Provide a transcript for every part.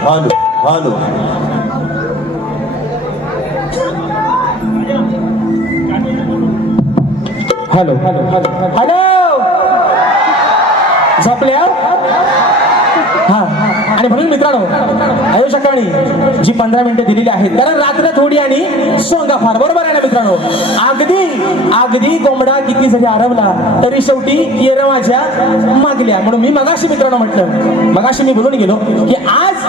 Hello hello hello hello hello झोपल्या हा. आणि म्हणून मित्रांनो आयो सकाळी जी 15 मिनिटं दिलेली आहेत कारण रात्र थोडी आणि सोंगा फार, बरोबर आहे ना मित्रांनो. अगदी कोंबडा किती जरी आरवला तरी शेवटी येर माझ्या मागल्या. म्हणून मी मगाशी मित्रांनो म्हटलं, मगाशी मी बोलून गेलो की आज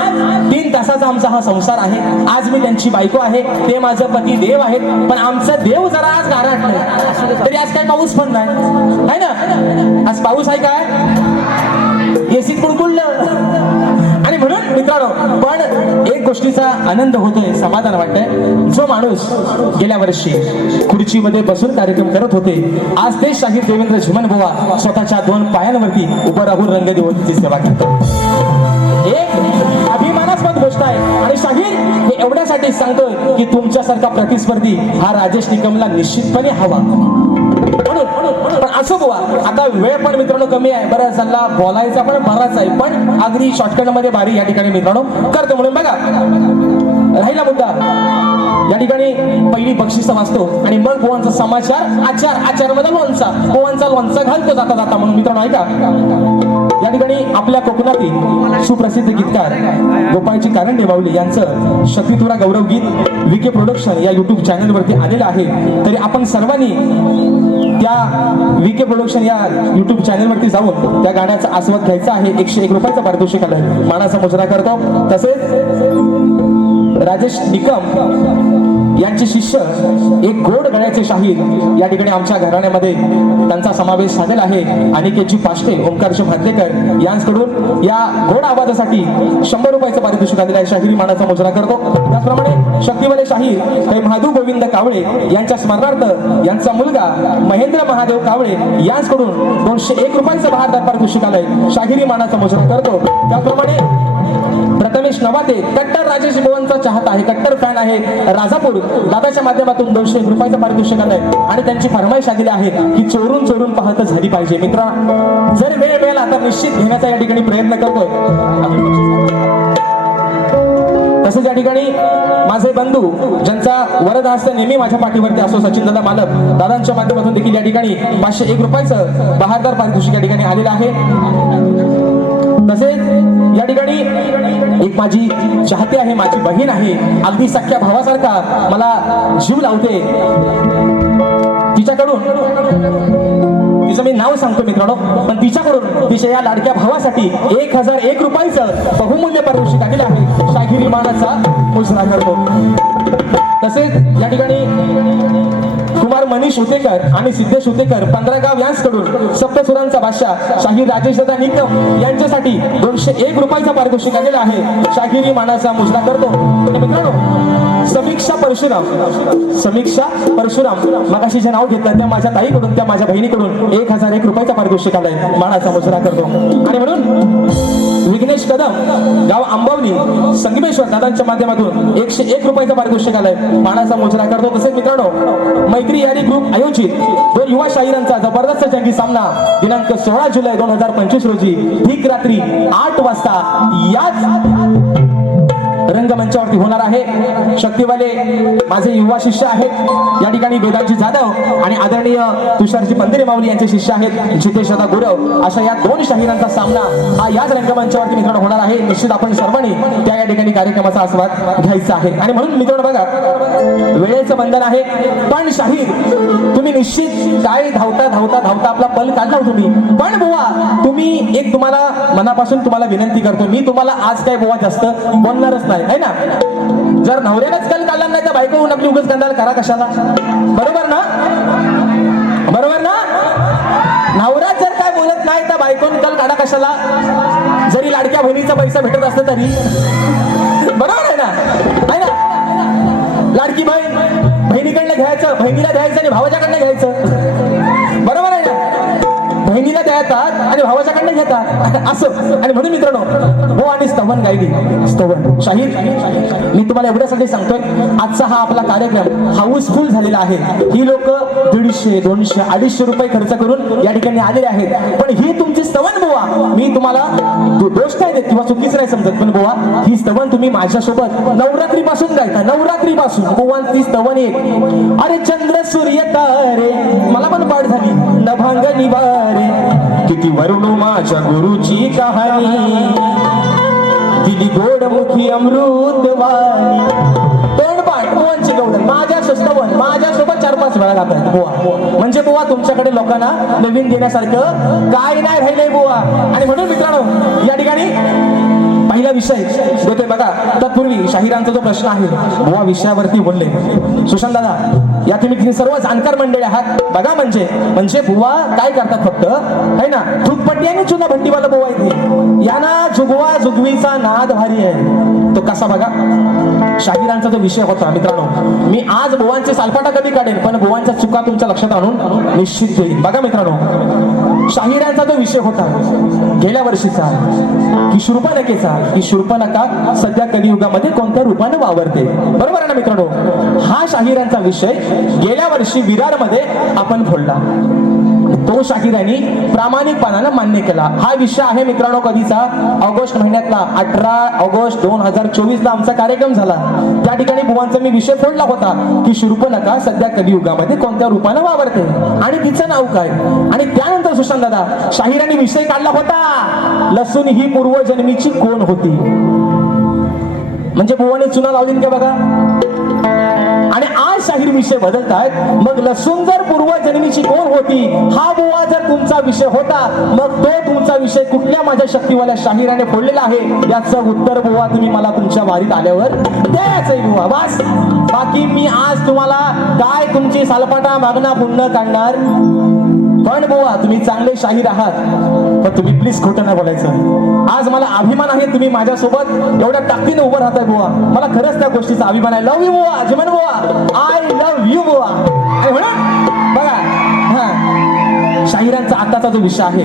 3 तासाचा आमचा हा संसार आहे. आज मी त्यांची बायको आहे, ते माझं पती देव आहेत. पण आमचं देव जरा आज गारठलं तरी आज काय पाऊस पण नाही आहे ना. आज पाऊस आहे काय, एसीत कुळकुळलं. आणि म्हणून मित्रांनो पण एक गोष्टीचा आनंद होतोय, समाधान वाटतंय. जो माणूस गेल्या वर्षी खुर्चीमध्ये बसून कार्यक्रम करत होते, आज ते शाहीर देवेंद्र झुमन बुवा स्वतःच्या 2 पायांवरती उभं राहून रंगदेवतेची सेवा करतात. एक अभिमानास्पद गोष्ट आहे. आणि शाहीर हे एवढ्यासाठी सांगतोय की तुमच्यासारखा प्रतिस्पर्धी हा राजेश निकमला निश्चितपणे हवा. पण असं बुवा आता वेळ पण मित्रांनो कमी आहे, बरं सल्ला बोलायचा पण बराच आहे, पण अगदी शॉर्टकट मध्ये बारी या ठिकाणी मित्रांनो करतो. म्हणून बघा राहिला मुद्दा, या ठिकाणी पहिली बक्षिसं वाचतो आणि मग बुवांचा समाचार आचार मध्ये बुवांचा लोणचा घालतो जाता जाता. म्हणून मित्रांनो ऐका, या ठिकाणी आपल्या कोकणातील सुप्रसिद्ध गीतकार गोपाळजी कारंडे माऊली यांचं शक्तितुरा गौरव गीत विके प्रोडक्शन या युट्यूब चॅनल वरती आलेलं आहे. तरी आपण सर्वांनी त्या विके प्रोडक्शन या युट्यूब चॅनल वरती जाऊन त्या गाण्याचा आस्वाद घ्यायचा आहे. 101 रुपयाचं पारितोषिक आलं, मानाचा मुजरा करतो. तसेच राजेश निकम यांचे शिष्य एक गोड गळ्याचे शाहीर या ठिकाणी आमच्या घराण्यामध्ये त्यांचा समावेश झालेला आहे. अनिकेतजी पाष्टे, ओंकारजी भादलेकर यांकडून या गोड आवाजासाठी 100 रुपयाचं पारितोषिक आलेलं आहे. शाहिरी मानाचा मुजरा करतो. त्याचप्रमाणे शक्तिवाले शाहीर काही महादू गोविंद कावळे यांच्या स्मरणार्थ यांचा मुलगा महेंद्र महादेव कावळे यांकडून 201 रुपयाचं बहारदार पारितोषिक आलंय. शाहिरी मानाचा मुजरा करतो. त्याचप्रमाणे प्रथमेश नवाते कट्टर राजेश बुवांचा चाहता आहे, कट्टर फॅन आहे, राजापूर दादाच्या माध्यमातून 201 रुपयाचं पारितोषिक आलंय. आणि त्यांची फरमाईश आलेली आहे की चोरून चोरून पाहत झाली पाहिजे. मित्रा जर वेळ मिळाला तर निश्चित घेण्याचा या ठिकाणी प्रयत्न करतोय. तसेच या ठिकाणी माझे बंधू ज्यांचा वरद हस्त नेहमी माझ्या पाठीवरती असो, सचिन दादा मालक दादांच्या माध्यमातून देखील या ठिकाणी 501 रुपयाचं बहारदार पारितोषिक या ठिकाणी आलेलं आहे. तसेच या ठिकाणी एक माझी चाहती आहे, माझी बहीण आहे, अगदी सख्या भावासारखा मला जीव लावते. तिच्याकडून तिचं मी नाव सांगतो मित्रांनो, पण तिच्याकडून तिच्या या लाडक्या भावासाठी 1001 रुपयाचं बहुमूल्य पारितोषिक आलेलं आहे. शाहिरी मानाचा मुजरा करतो. तसेच या ठिकाणी कुमार मनीष उतेकर आणि सिद्धेश उतेकर 15 गाव यांकडून सप्तसुरांचा बादशाह शाहीर राजेश दादा निकम यांच्यासाठी 201 रुपयाचा पारितोषिक आलेला आहे. शाहिरी मानाचा मुजरा करतो. मित्रांनो समीक्षा परशुराम मगाशी जे नाव घेतलं त्या माझ्या ताईकडून, त्या माझ्या बहिणीकडून 1001 रुपयाचा पारितोषिक आलाय. मानाचा मुजरा करतो. आणि म्हणून विघ्नेश कदम गाव आंबावली संगमेश्वर दादांच्या माध्यमातून 101 रुपयाचा पारितोषिक आलाय. मानाचा मुजरा करतो. तसेच मित्रांनो मैत्री यारी ग्रुप आयोजित 2 युवा शाहिरांचा जबरदस्त जंगी सामना दिनांक 16 जुलै 2025 रोजी ठीक रात्री 8 वाजता याच रंगमंचावरती होणार आहे. शक्तिवाले माझे युवा शिष्य आहेत या ठिकाणी वेदांजी जाधव आणि आदरणीय तुषारजी पंधरे माऊली यांचे शिष्य आहेत जितेश दादा गुरव. अशा या 2 शाहिरांचा सामना हा याच रंगमंचावरती मित्रांनो होणार आहे. निश्चित आपण सर्वांनी त्या या ठिकाणी कार्यक्रमाचा आस्वाद घ्यायचा आहे. आणि म्हणून मित्रांनो बघा वेळेचं बंधन आहे, पण शाहीर तुम्ही निश्चित काय धावता आपला पल काढला तुम्ही. पण बुवा तुम्ही एक तुम्हाला मनापासून तुम्हाला विनंती करतो, मी तुम्हाला आज काय बुवा जास्त बोलणारच नाही आहे ना. जर नवऱ्यानेच कल काढला नाही तर बायको होऊन आपली उगाच कंदाल करा कशाला. बरोबर ना, बरोबर ना. नवरा जर काय बोलत नाही तर बायकोन कल काढा कशाला, जरी लाडक्या बहिणीचा पैसा भेटत असतं तरी. बरोबर आहे ना. लाडकी बहीण बहिणीकडनं घ्यायचं, बहिणीला द्यायचं आणि भावाच्याकडनं घ्यायचं. बरोबर आहे ना. बहिणीला बहिणीला देतात आणि भावाच्याकडनं घेतात असं. आणि म्हणून मित्रांनो हो आणि स्तवन गायली स्तवन शाहीर मी तुम्हाला एवढ्यासाठी सांगतोय, आजचा हा आपला कार्यक्रम हाऊसफुल झालेला आहे. ही लोक 150, 200, 250 रुपये खर्च करून या ठिकाणी आलेले आहेत. पण ही तुमची स्तवन बुवा, मी तुम्हाला दोष काय देत किंवा चुकीच नाही समजत, पण बुवा ही स्तवन तुम्ही माझ्यासोबत नवरात्री पासून गायता. नवरात्री पासून बुवा ती स्तवन एक. अरे चंद्र सूर्य तारे मला पण पाठ झाली नभांग निवारे, किती वरुणू माझ्या गुरुची कहाणी, दिली गोडमुखी अमृतवाणी. तोंडपाठ बुवांची गवळण माझ्या स्तवन माझ्यासोबत 4-5 वेळा गातात बुवा. म्हणजे बुवा तुमच्याकडे लोकांना नवीन देण्यासारखं काय नाही राहिलंय बुवा. आणि म्हणून मित्रांनो या ठिकाणी पहिला विषय देतोय बघा. तत्पूर्वी शाहिरांचा जो प्रश्न आहे बुवा विषयावरती बोलले सुशांत दादा, या तुम्ही सर्व जाणकार मंडळी आहात बघा. म्हणजे बुवा काय करतात फक्त है ना, थुकपट्टी आणि चुना भट्टीवाला बुवा इथे यांना जुगवा जुगवीचा नाद भारी आहे तो कसा बघा. शाहिरांचा जो विषय होता मित्रांनो, मी आज बुवांचे सालपाटा कधी काढेन पण बुवांच्या चुका तुमच्या लक्षात आणून निश्चित देईन. बघा मित्रांनो शाहिरांचा जो विषय होता गेल्या वर्षीचा की शूर्पणखा सध्या कलियुगामध्ये कोणत्या रूपाने वावरते, बरोबर आहे ना मित्रांनो. हा शाहिरांचा विषय गेल्या वर्षी विरारमध्ये आपण फोडला. तो शाहिरांनी प्रामाणिकपणानं मान्य केला. हा विषय आहे मित्रांनो कधीचा, ऑगस्ट महिन्यातला 18 ऑगस्ट 2024 ला आमचा कार्यक्रम झाला. त्या ठिकाणी बुवांचा मी विषय फोडला होता की शूर्पणखा सध्या कलियुगामध्ये कोणत्या रूपाने वावरते आणि तिचं नाव काय. आणि त्यानंतर सुशांत दादा शाहिरांनी विषय काढला होता लसूण ही पूर्वजन्मीची कोण होती. म्हणजे बुवाने चुना लावली का बघा. आणि आज शाहीर विषय बदलतायत. मग लसूण जर पूर्वजन्मीची कोण होती हा बुवा जर तुमचा विषय होता, मग तो तुमचा विषय कुठल्या माझ्या शक्तीवाल्या शाहिराने फोडलेला आहे याचं उत्तर बुवा तुम्ही मला तुमच्या वारीत आल्यावर द्यायचंय बुवा. बस बाकी मी आज तुम्हाला काय तुमची सालपाटा मागणा पुण्य काढणार. पण बुवा तुम्ही चांगले शाहीर आहात, पण तुम्ही प्लीज खोटं नाही बोलायचं. आज मला अभिमान आहे तुम्ही माझ्यासोबत एवढ्या ताकदीने उभं राहताय बुवा. मला खरंच त्या गोष्टीचा अभिमान आहे. लव्ह यू बुवा, जिमन बुवा, आय लव्ह यू बुवा. आणि म्हणून बघा हा शाहिरांचा आताचा जो विषय आहे,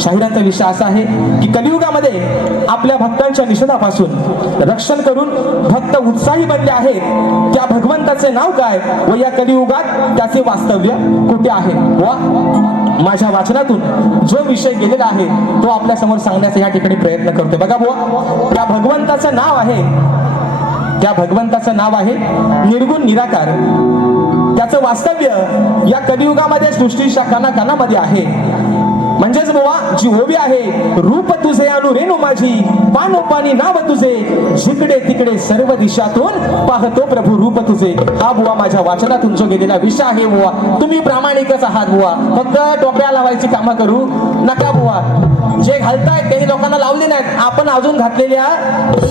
शाहिरांचा विषय असा आहे की कलियुगामध्ये आपल्या भक्तांच्या निषेधापासून रक्षण करून भक्त उत्साही बनले आहेत. त्या भगवंताचे नाव काय व या कलियुगात त्याचे वास्तव्य कुठे आहे. वा माझ्या वाचनातून जो विषय गेलेला आहे तो आपल्या समोर सांगण्याचा या ठिकाणी प्रयत्न करतोय. बघा बुवा त्या भगवंताचं नाव आहे निर्गुण निराकार. त्याचं वास्तव्य या कलियुगामध्ये सृष्टीच्या कानाकानामध्ये आहे. म्हणजेच बुवा जी ओवी आहे रूप तुझे अनु रेणू माझी पानोपानी नाव तुझे जिकडे तिकडे सर्व दिशातून पाहतो प्रभू रूप तुझे. हा बुवा माझ्या वाचनातून जो गेलेला विषय आहे बुवा. तुम्ही प्रामाणिकच आहात बुवा, फक्त टोप्या लावायची कामं करू नका बुवा. जे घालतायत त्यांनी लोकांना लावले नाहीत, आपण अजून घातलेल्या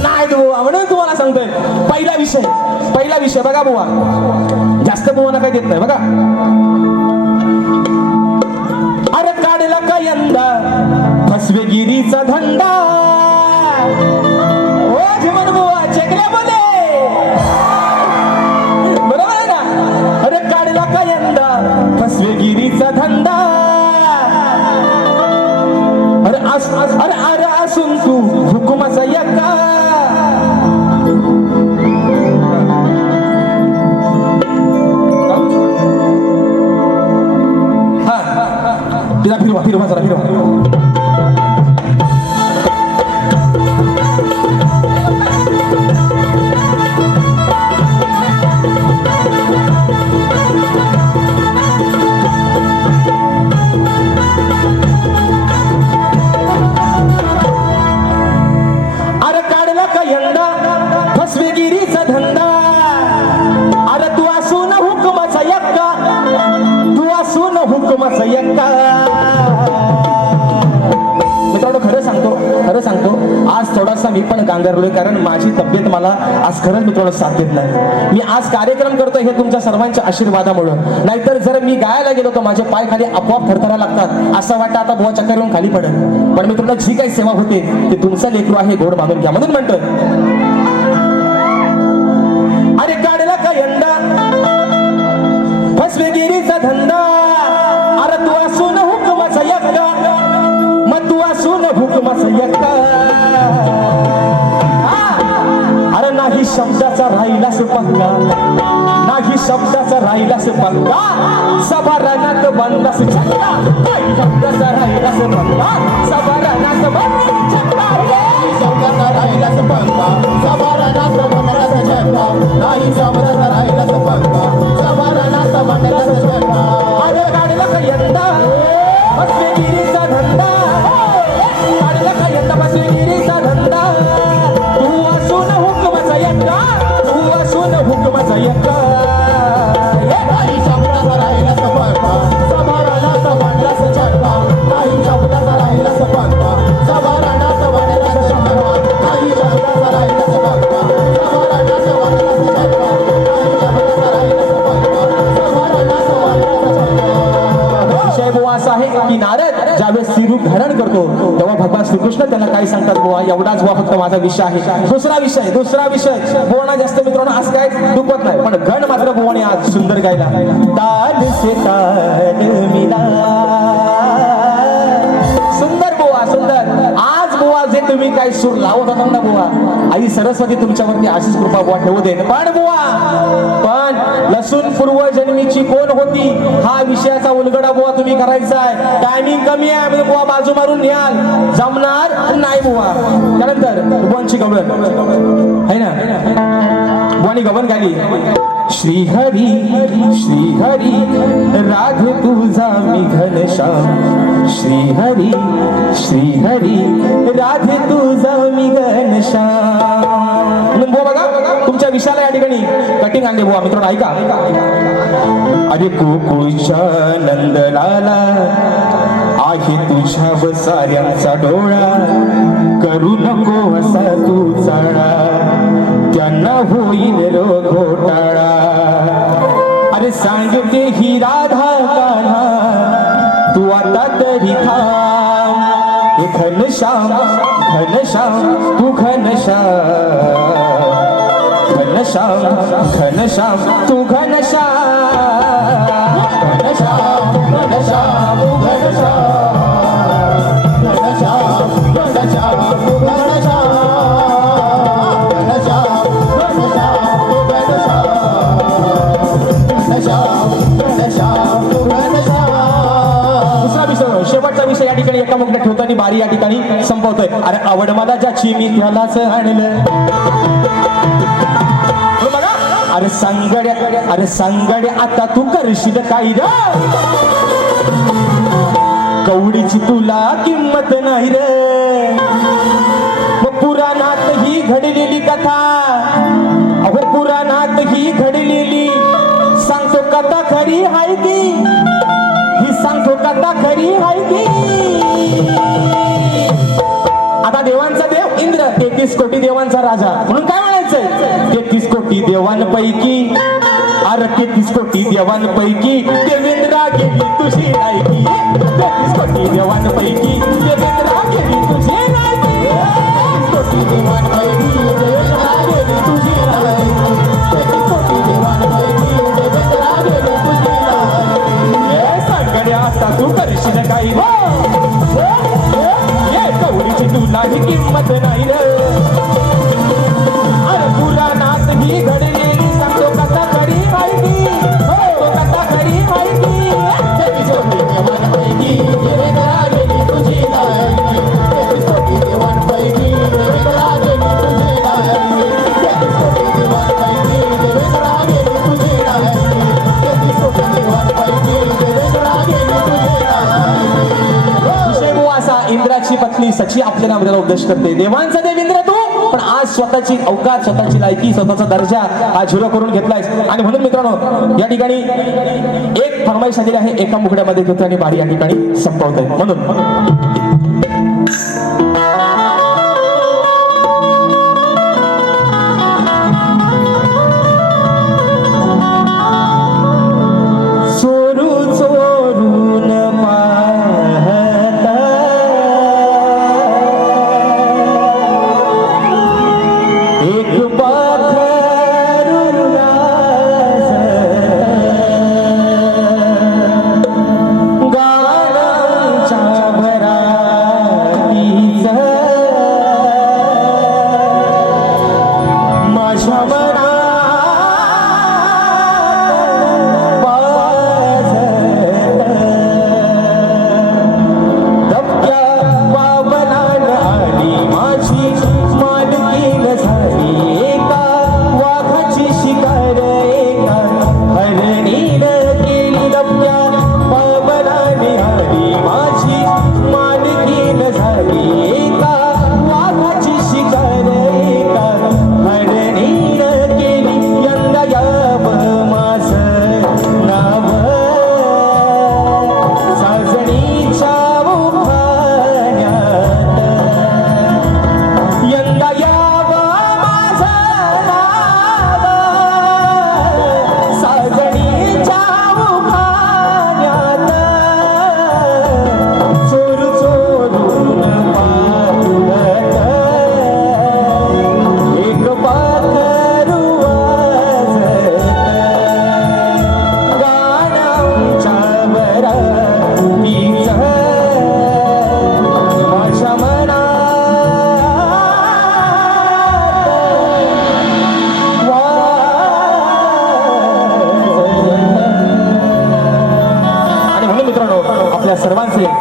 नाहीत बुवा. म्हणून तुम्हाला सांगतोय पहिला विषय बघा बुवा. जास्त बुवाना काही देत नाही बघा. अरे काढला का यंदा फसवेगिरीचा धंदा ओ जीवन बुवा चेकल्या मध्ये बरोबर आहे ना. अरे काढला का यंदा फसवेगिरीचा धंदा. अरे असून तू हुकुमाचा यका. फिरवा जरा फिरवा. अरे काढला का यंदा फसवेगिरीचा धंदा. अरे तू असून हुकुमाचा यक्का, तू असून हुकुमाचा यक्का. खरं सांगतो आज थोडासा मी पण गांगरलोय, कारण माझी तब्येत मला आज खरंच मित्रांनो साथ देत नाही. मी आज कार्यक्रम करतोय हे तुमच्या सर्वांच्या आशीर्वादामुळे. नाहीतर जर मी गायला गेलो तर माझे पाय खाली आपोआप थरथरायला लागतात. असं वाटतं आता बुवा चक्कर येऊन खाली पडेल. पण मित्रांनो जी काही सेवा होते ते तुमचं लेकरू आहे, गोड बांधून घ्या. म्हणून म्हणतोय अरे काढला का यंदा फसवेगिरीचा धंदा. अरे तू असून हुकुमाचा यक्का, हुकमाचा एका अरे नाही शब्दाचा राहिलास पक्का नाही शब्दाचा राहिलास पक्का सभारणात बनलास छक्का नाही शब्दाचा राहिलास पक्का सभारणात बनलास छक्का शब्दाचा राहिलाच पक्का सभारणात बनलाच छक्का नाही शब्दाचा राहिलाच पक्का सभारणात बनलाच छक्का अरे काढला का यंदा बसले गिरीचा धंदा काढला का यंदा बसले गिरीचा धंदा तू असून हुकमाचा यक्का तू असून हुकमाचा यक्का नाही शब्दाचा राहिलाच पक्का सभारणात बनलाच छक्का नाही शब्दाचा राहिलाच पक्का सभारणात बनलाच छक्का नाही शब्दाचा राहिलाच पक्का सभारणात बनलाच छक्का नाही शब्दाचा राहिलाच पक्का सभारणात बनलाच छक्का विषय बुवा असा आहे की नारद ज्यावेळेस स्त्रीरूप धारण करतो तेव्हा भगवान श्रीकृष्ण त्यांना काय सांगतात बुवा एवढाच बुवा फक्त माझा विषय आहे दुसरा विषय बोलणं जास्त मित्रांनो आज काय दुखत नाही पण गण मात्र बुवाने आज सुंदर गायला ताल से ताल मिला सुंदर बुवा सुंदर आज बुवा जे तुम्ही काय सूर लावत होता ना बुवा आई सरस्वती तुमच्यावरती अशीच कृपा बुवा ठेवू दे पण लसूण पूर्वजन्मीची कोण होती हा विषयाचा उलगडा बुवा तुम्ही करायचा आहे टायमिंग कमी आहे म्हणजे बुवा बाजू मारून न्याल जमणार नाही बुवा त्यानंतर बुवांची गवळण है ना बुवानी गवळण गाली श्रीहरी राध तुझा मी घनश्याम श्रीहरी राध तुझा मी घनश्याम म्हणून बुवा बघा तुमच्या विषयाला या ठिकाणी कटिंग आणले बुवा मित्रांनो ऐका अरे कुकुळच्या नंदलाला आहे तुझ्या साऱ्यांचा डोळा करू नको असा तू चाळा त्यांना होईल रो घोटाळा अरे सांगते ही राधा कान्हा तू आता तरी थांब हे घनश्याम तू घनश्याम तू घनश्याम दुसरा विषय शेवटचा विषय या ठिकाणी एका मुखड्यात ठेवताना बारी या ठिकाणी संपवतोय अरे आवड मला ज्याची मी त्यालाच आणलं अरे सांगड्या आता तू करशील काय रे कवडीची तुला किंमत नाही रे मग पुराणात ही घडलेली कथा अहो पुराणात ही घडलेली सांगतो कथा खरी हाय की ही सांगतो कथा खरी हाय की आता देवांचा देव इंद्र 33 कोटी देवांचा राजा म्हणून काय म्हणायचंय 33 कोटी देवांपैकी अरे 33 कोटी देवांपैकी देवेंद्रा गेली तुझी नायकी 33 कोटी देवांपैकी देवेंद्रा गेली तुझी नायकी 33 कोटी देवांपैकी देवेंद्रा गेली तुझी नायकी 33 कोटी देवांपैकी देवेंद्रा गेली तुझी नायकी हे सांगड्या आता तू करशील काही ये कवडीची तुला ही किंमत नाही रे अरे पुराणात ही घडलेली सांगतो कथा खरी माहिती हो कथा खरी माहिती तुझी इंद्राची पत्नी सची आपल्या नावाला उपदेश करते देवांचा देव इंद्र तू पण आज स्वतःची अवकाश स्वतःची लायकी स्वतःचा दर्जा हा झिरो करून घेतलाय आणि म्हणून मित्रांनो या ठिकाणी एक फरमाईश आलेली आहे एका मुखड्यामध्ये घेतो आणि बारी या ठिकाणी संपवतोय म्हणून भरा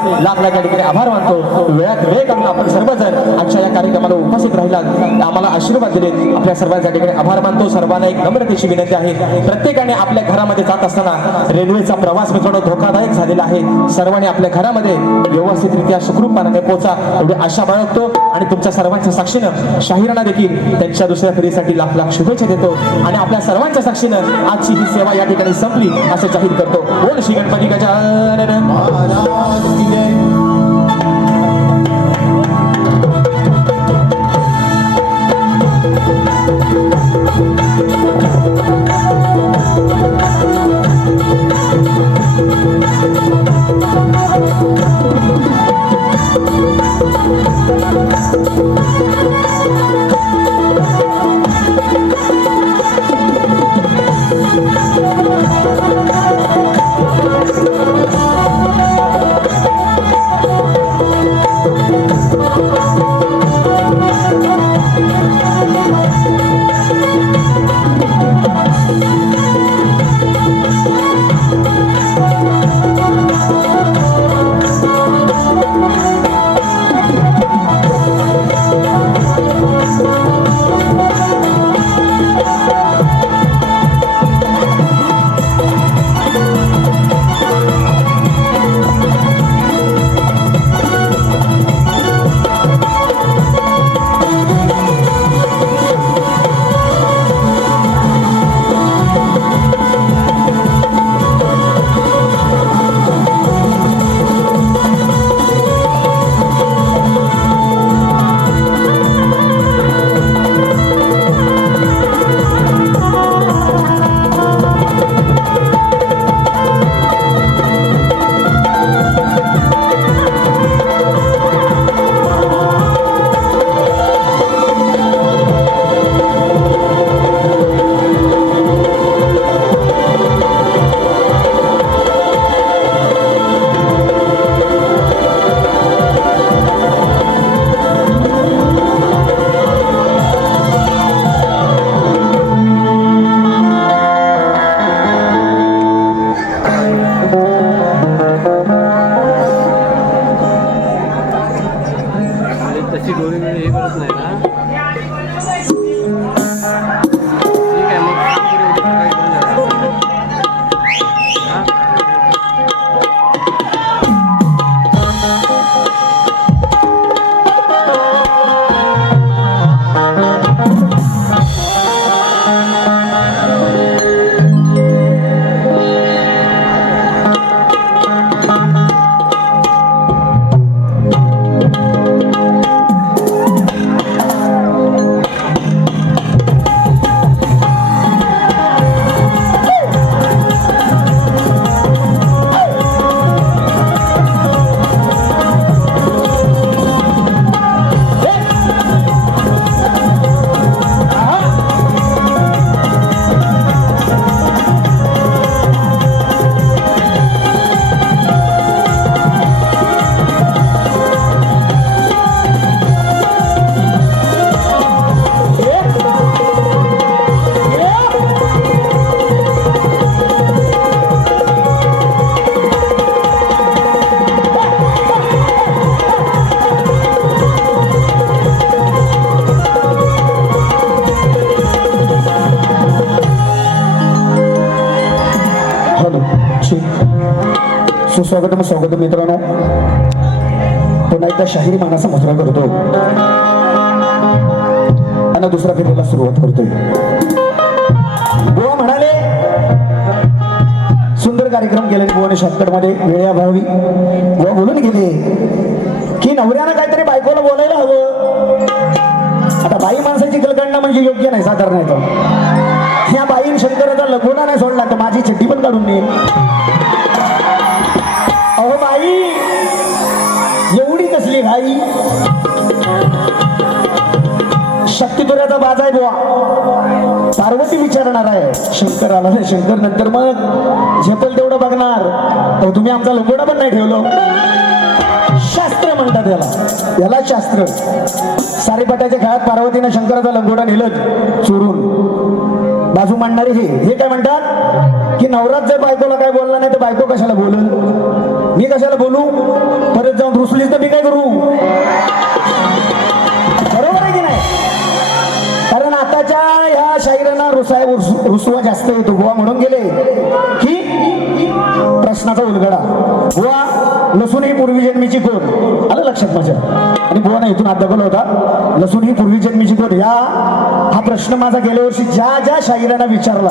लाख लाख या ठिकाणी आभार मानतो. वेळात वेळ काढून आपण सर्वजण आजच्या या कार्यक्रमाला उपस्थित राहिलात, आम्हाला आशीर्वाद दिले, आपल्या सर्वांच्या ठिकाणी आभार मानतो. सर्वांना एक नम्रतेची विनंती आहे, प्रत्येकाने आपल्या घरामध्ये जात असताना रेल्वेचा प्रवास मित्रांनो धोकादायक झालेला आहे. सर्वांनी आपल्या घरामध्ये व्यवस्थितरित्या सुखरूपपणाने पोहोचा एवढी आशा बाळगतो आणि तुमच्या सर्वांच्या साक्षीनं शाहिरांना देखील त्यांच्या दुसऱ्या फेरीसाठी लाख लाख शुभेच्छा देतो आणि आपल्या सर्वांच्या साक्षीनं आजची ही सेवा या ठिकाणी संपली असं जाहीर करतो. बोल श्री गणपती गजानन महाराज की जय. तशी डोळी हे करत नाही ना. ठीक आहे मग काम करू, काय करू हा? सुस्वागतम स्वागत मित्रांनो. पुन्हा एकदा शाहिरी मानाचा मुजरा करतो आणि दुसऱ्या फेरीला सुरुवात करतोय. बुवा म्हणाले सुंदर कार्यक्रम केले बुवाने शॉर्टकटमध्ये वेळेअभावी. बुवा बोलून गेले की नवऱ्यानं काहीतरी बायकोला बोलायला हवं. आता बाई माणसाची कलकंडा म्हणजे योग्य नाही साधारण आहे. तर ह्या बाईन शंकराचा लगोना नाही सोडला तर माझी चड्डी पण काढून नेईल. अहो बाई एवढी कसली घाई. शक्तिपुराचा बाज आहे बुवा. पार्वती विचारणार आहे शंकर आला नाही. शंकर नंतर मग झेपल तेवढं बघणार. अहो तुम्ही आमचा लंगोडा पण नाही ठेवलो. शास्त्र म्हणतात याला शास्त्र. सारीपाटाच्या काळात पार्वतीनं शंकराचा लंगोडा नेलं चोरून. बाजू मांडणारे हे काय म्हणतात की नवरात जर बायकोला काय बोलला नाही तर बायको कशाला बोलल. मी कशाला बोलू? परत जाऊन रुसलीच तर मी काय करू? बरोबर आहे की नाही? कारण आताच्या ह्या शाहिरांना रुसवा जास्त येतो. बुवा म्हणून गेले की प्रश्नाचा उलगडा, बुवा लसूण ही पूर्वी जन्मीची कोण? आलं लक्षात माझ्या? आणि बुवा ना इथून हात दाखवला होता, लसूण ही पूर्वी जन्मीची कोण? हा प्रश्न माझा गेल्या वर्षी ज्या ज्या शाहिरांना विचारला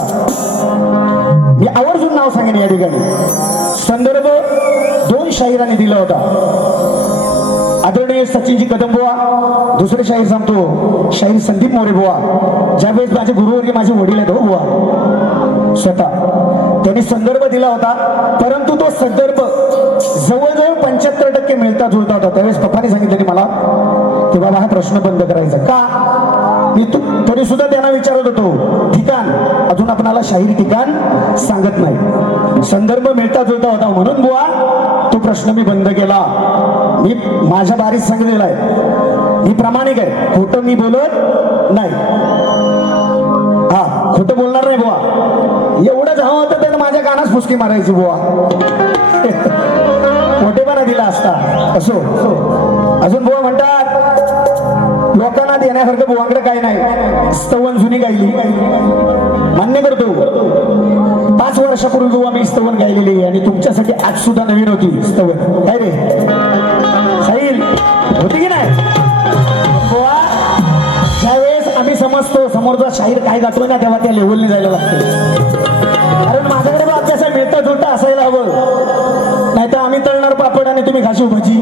मी आवर्जून नाव सांगेन या ठिकाणी. संदर्भ 2 शाहिरांनी दिला होता. आदरणीय सचिनजी कदम बुवा, दुसरे शाहीर सांगतो शाहीर संदीप मोरे बुवा, ज्यावेळेस माझे गुरुवर्य माझे वडील आहेत हो बुवा स्वतः, त्यांनी संदर्भ दिला होता. परंतु तो संदर्भ जवळजवळ 75% मिळता जुळता होता. त्यावेळेस पप्पाने सांगितलं मला की बाबा हा प्रश्न बंद करायचा का? मी तरी सुद्धा त्यांना विचारत होतो ठिकाण, अजून आपणाला शाहीर ठिकाण सांगत नाही. संदर्भ मिळता जुळता होता म्हणून बुवा तो प्रश्न मी बंद केला. मी माझ्या बारीत सांगितलेला आहे, मी प्रामाणिक आहे, खोटं मी बोलत नाही. हा खोटं बोलणार नाही बुवा. एवढंच हवं होतं तर माझ्या कानास फुसकी मारायची बुवा, मोठेपणा दिला असता. असो अजून बुवा म्हणतात लोकांना देण्यासारखं बुवांकडे काय नाही. स्तवन जुनी गायली मान्य करतो. 5 वर्षापूर्वी बुवा मी स्तवन गायलेली आणि तुमच्यासाठी आज सुद्धा नवीन होती स्तवन. काय रे साहिल होती की नाही बुवा? ज्यावेळेस आम्ही समजतो समोरचा शाहीर काय गातोय ना तेव्हा त्या लेवलने जायला लागतं. कारण माझ्याकडे अभ्यास मिळता जुळता असायला हवं, नाही तर आम्ही तळणार पापड आणि तुम्ही घाशी भाजी.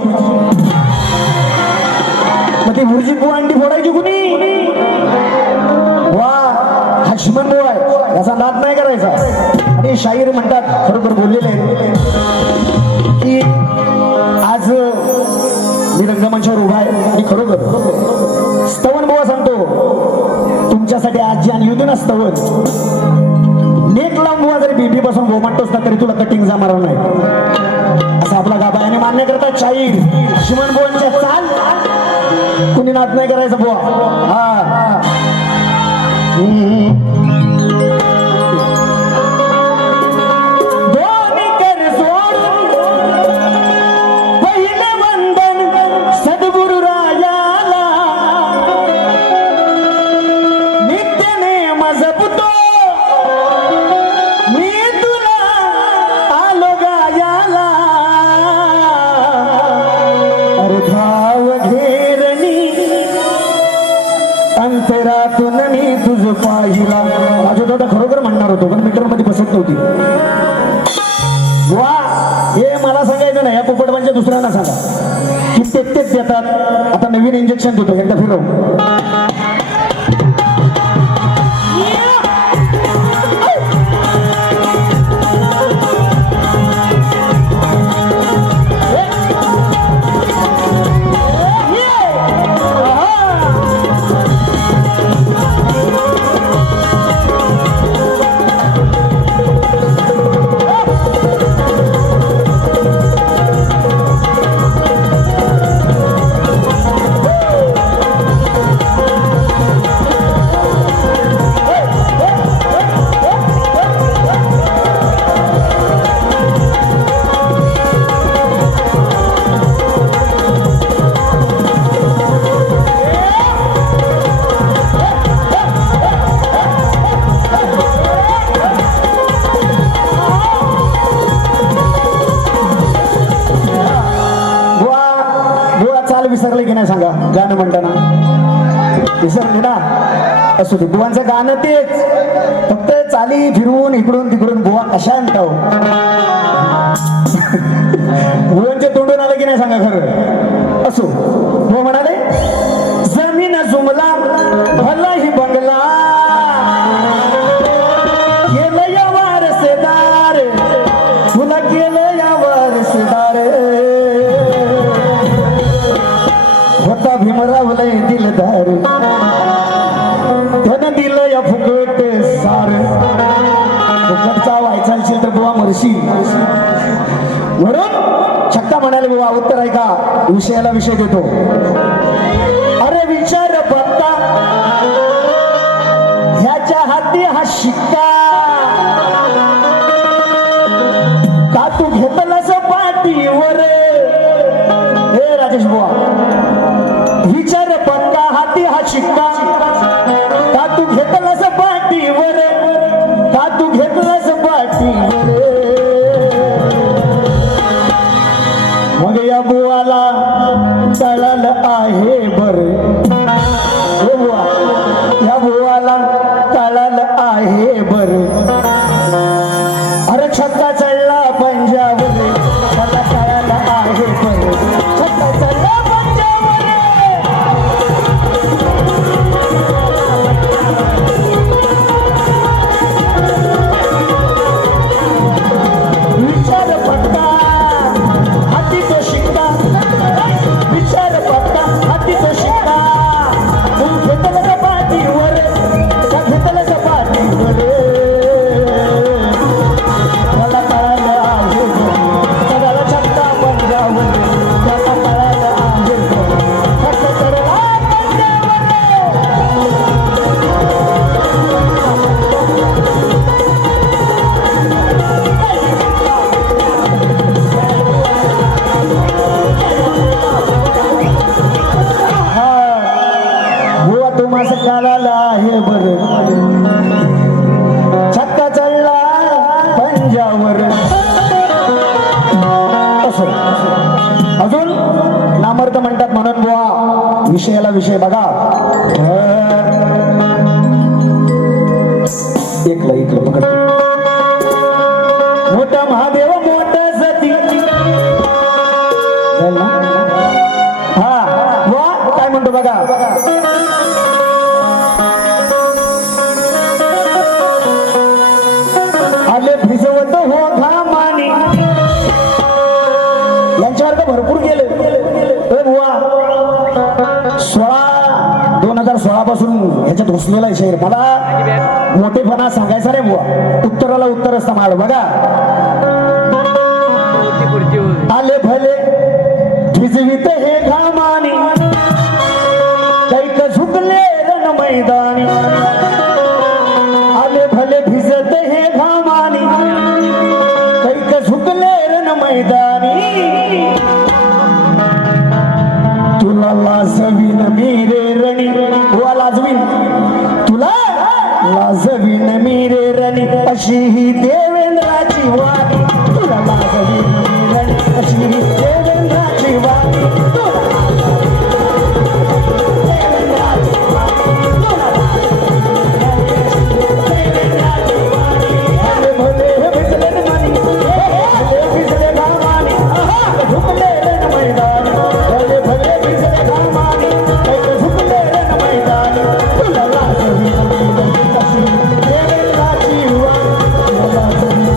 मग ती भुर्जी बुवा अंडी फोडायची कुणी? वा हा श्रीमंत बुवा आहे, याचा नाद नाही करायचा. आणि शाहीर म्हणतात खरोखर बोललेले आहेत की आज मी रंगमंचावर उभा आहे आणि खरोखर स्तवन बुवा सांगतो तुमच्यासाठी आज जी आणली होती ना स्तवन, नेक लावून बुवा जरी बीबी पासून गोमाटतोस ना तरी तुला कटिंग जमणार नाही असं आपला गाभा याने मान्य करतात शाहीर. श्रीमंत बुवांच्या चाल कुणी नाद नाही करायचा बुवा. हा अंतरातून मी तुझ पाहिला. माझा दादा खरोखर म्हणणार होतो पण मीटर मध्ये बसत नव्हती. वा हे मला सांगायचं नाही, या पोपटवांच्या दुसऱ्यांना सांगा की तेच देतात. आता नवीन इंजेक्शन देतो एकदा फिरव. विसरले की नाही सांगा? गाणं म्हणताना विसरले ना? असू दे, बुवांचं गाणं तेच, फक्त चाली फिरून इकडून तिकडून बुवा कशा आणता. बुवांचे तोंडून आलं की नाही सांगा खरं? असो बुवा म्हणाले जमीन जुमला भला ही बंगला केलं या वारसदार, तुला केलं या वारसदार. होता भीमराव लय दिलदार, त्यानं दिलं या फुकट सार. फुकटचा व्हायचा असेल तर बुवा मरशी. म्हणून छक्का म्हणाले बुवा उत्तर ऐका, विषयाला विषय देतो. अरे विचार बघता ह्याच्या हाती हा शिक्का, का तू घेतलास पाठी शिक्का का तू घेतलास पाठीवर का तू घेतलास पाठीवर मग या बुवाला तळाल आहे बर हो बुवा या बुवाला तळाल आहे बर अरे छक्का चढला पंजावर मला तळाल आहे बर छक्का चढला पंजावर विचार पक्का हाती तो शिक्का विचार पक्का हाती तो शिक्का तू घेतलं का पाठीवर का घेतलं का पाठीवर मला कळालं आहे सगळा छक्का पंजावर त्याला कळालं आहे छक्का चढला पंजावर बुवा तुम्हाला कळाला आहे बर छक्का चढला पंजावर असं अजून नामर्थ म्हणतात म्हणून बुवा विषयाला विषय बघा एकलं पकड मोठा महादेव मोठा सती झालं ना? हा वा काय म्हणतो बघा आले भिजवत हो घामानी यांच्यावर तर भरपूर गेले बुवा 2016 पासून ह्याच्यात घुसलेला आहे शहर मला मोठेपणा सांगायचा रे बुवा उत्तराला उत्तर असतं माळ बघा आले भले भिजवित हे घामानी कैक झुकले रण मैदानी आले भले भिजत हे घामानी कैक झुकले रण मैदानी तुला लाजवीन मीरे रणी हुआ लाजवीन तुला लाजवीन मीरे रणी अशी ही देवेंद्राची वाणी तुला लाजवीन मीरे रणी अशी ही देवेंद्राची वाणी तुला देवेंद्राची वाणी तुला देवेंद्राची वाणी अरे भले भिजले मानी भले भिजले घामानी झुकले रण मैदानी भले भले भिजले घामानी झुकले रण मैदानी तुला लाजवीन मीरे रणी अशी देवेंद्राची वाणी तुला लाजवीन अशी देवेंद्राची वाणी तुला लाजवीन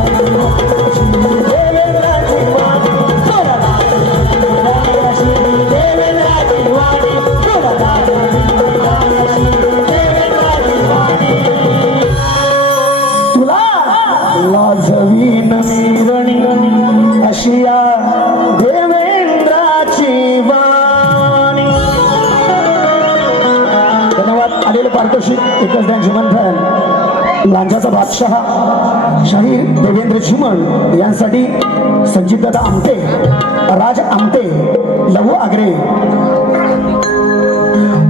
अशी देवेंद्राची वाणी तुला लाजवीन अशी देवेंद्राची वाणी तुला लाजवीन मीरणी अशिया देवेंद्राची वाणी धन्यवाद आलेले पारितोषिक एकच ध्यान चिमण लांजाचा बादशाह शाहीर देवेंद्र चिमण यांसाठी संजीतदादा आमटे राज आमटे लघु आगरे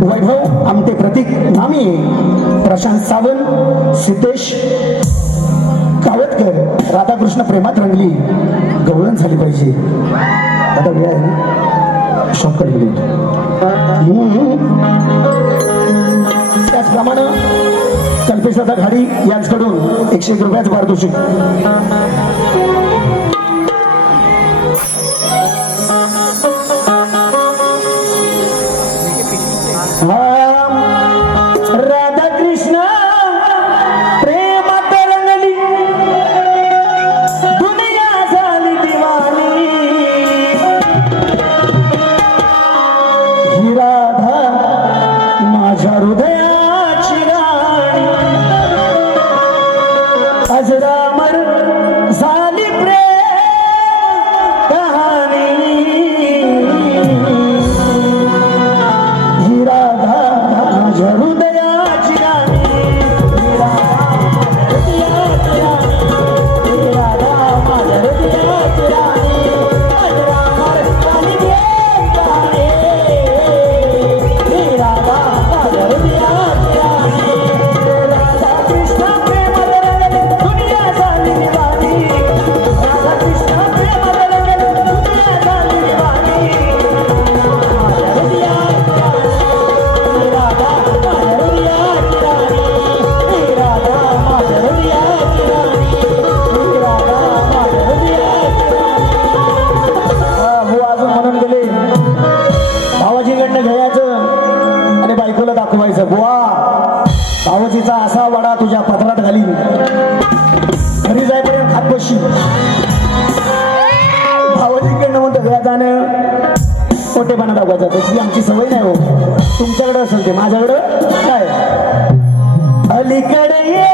वैभव आमटे प्रतीक नामी प्रशांत सावंत सिद्धेश कावतकर राधाकृष्ण प्रेमात रंगली गवळण झाली पाहिजे आता वेळ आहे ना शॉर्टकट गेली त्याचप्रमाणे कल्पेशदादा घाडी यांच्याकडून 101 रुपयाचं पारितोषिक राधाकृष्ण प्रेमात रंगली दुनिया झाली दिवाणी ही राधा माझ्या हृदयाची राणी अजरामर झाली प्रेम मावशीचा असा वडा तुझ्या पदरात घालीन घरी जाईपर्यंत हात बसशी भावाजीकडनं म्हणतो घरात जाणं मोठेपणा दाखवायचा त्याची आमची सवय नाही हो तुमच्याकडे असेल ते माझ्याकडं काय अलीकडे ये